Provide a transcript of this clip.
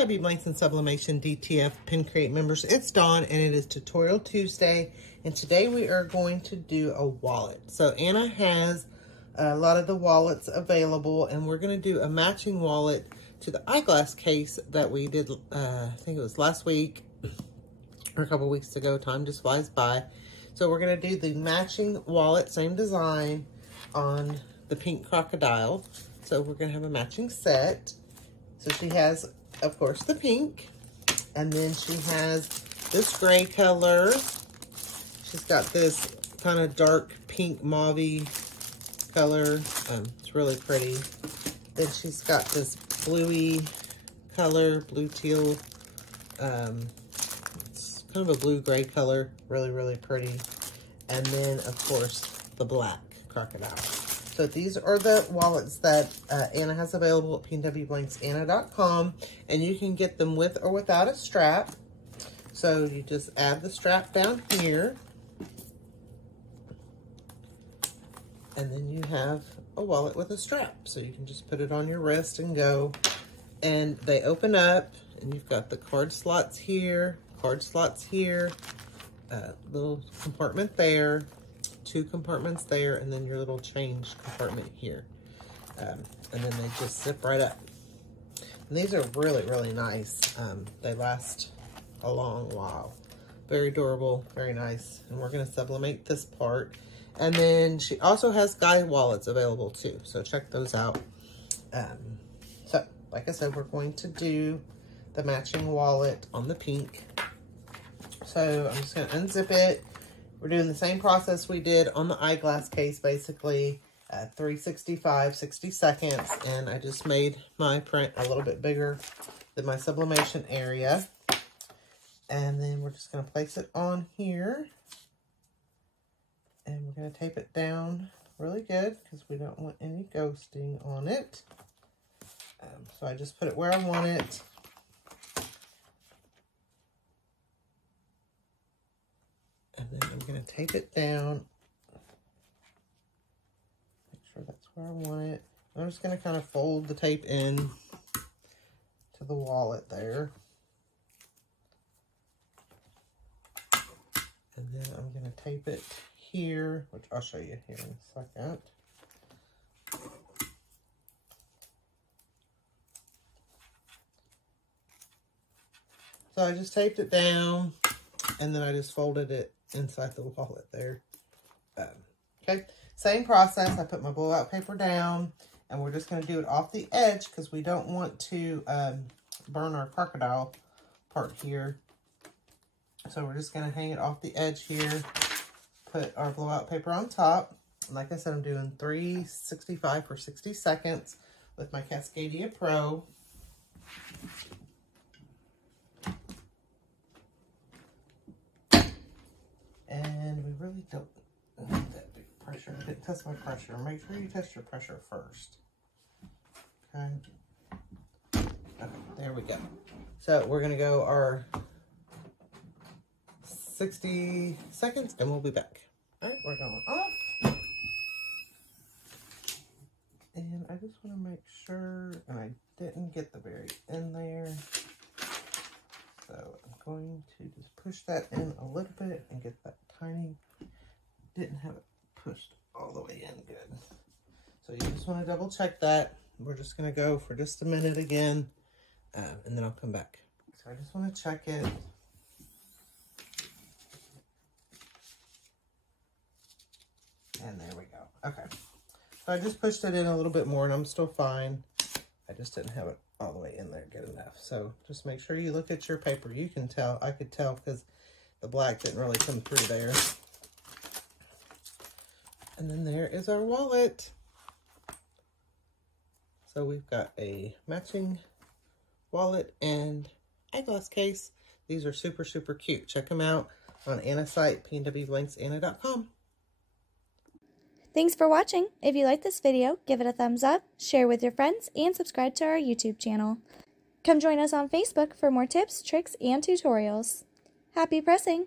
PNW Blanks and Sublimation DTF Pin Create members, it's Dawn and it is Tutorial Tuesday, and today we are going to do a wallet. So Anna has a lot of the wallets available, and we're going to do a matching wallet to the eyeglass case that we did, I think it was last week or a couple weeks ago. Time just flies by. So we're going to do the matching wallet, same design, on the pink crocodile. So we're going to have a matching set. So she has, of course, the pink, and then she has this gray color. She's got this kind of dark pink mauve color. It's really pretty. Then she's got this bluey color, blue teal. It's kind of a blue-gray color. Really, really pretty. And then, of course, the black crocodile. So these are the wallets that Anna has available at pnwblanksanna.com, and you can get them with or without a strap. So you just add the strap down here, and then you have a wallet with a strap. So you can just put it on your wrist and go. And they open up, and you've got the card slots here, little compartment there, 2 compartments there, and then your little change compartment here. And then they just zip right up. And these are really, really nice. They last a long while. Very durable, very nice. And we're going to sublimate this part. And then she also has guide wallets available too, so check those out. So, like I said, we're going to do the matching wallet on the pink. So I'm just going to unzip it. We're doing the same process we did on the eyeglass case, basically, 365, 60 seconds. And I just made my print a little bit bigger than my sublimation area. And then we're just going to place it on here. And we're going to tape it down really good because we don't want any ghosting on it. So I just put it where I want it. And then I'm going to tape it down. Make sure that's where I want it. I'm just going to kind of fold the tape in to the wallet there. And then I'm going to tape it here, which I'll show you here in a second. So I just taped it down, and then I just folded it inside the wallet there. Okay, same process. I put my blowout paper down, and we're just going to do it off the edge because we don't want to burn our crocodile part here. So we're just going to hang it off the edge here, put our blowout paper on top. And like I said, I'm doing 365 for 60 seconds with my Cascadia Pro. And we really don't need that big pressure. I didn't test my pressure. Make sure you test your pressure first. Okay. Okay, there we go. So we're going to go our 60 seconds and we'll be back. All right, we're going off. And I just want to make sure, and I didn't get the very end there. So I'm going to just push that in a little bit and get that tiny, didn't have it pushed all the way in good. So you just want to double check that. We're just going to go for just a minute again, and then I'll come back. So I just want to check it. And there we go. Okay. So I just pushed it in a little bit more and I'm still fine. I just didn't have it all the way in there good enough. So just make sure you look at your paper. You can tell. I could tell because the black didn't really come through there. And then there is our wallet. So we've got a matching wallet and eyeglass case. These are super, super cute. Check them out on Anna's site, pnwblanksanna.com. Thanks for watching. If you like this video, give it a thumbs up, share with your friends, and subscribe to our YouTube channel. Come join us on Facebook for more tips, tricks, and tutorials. Happy pressing!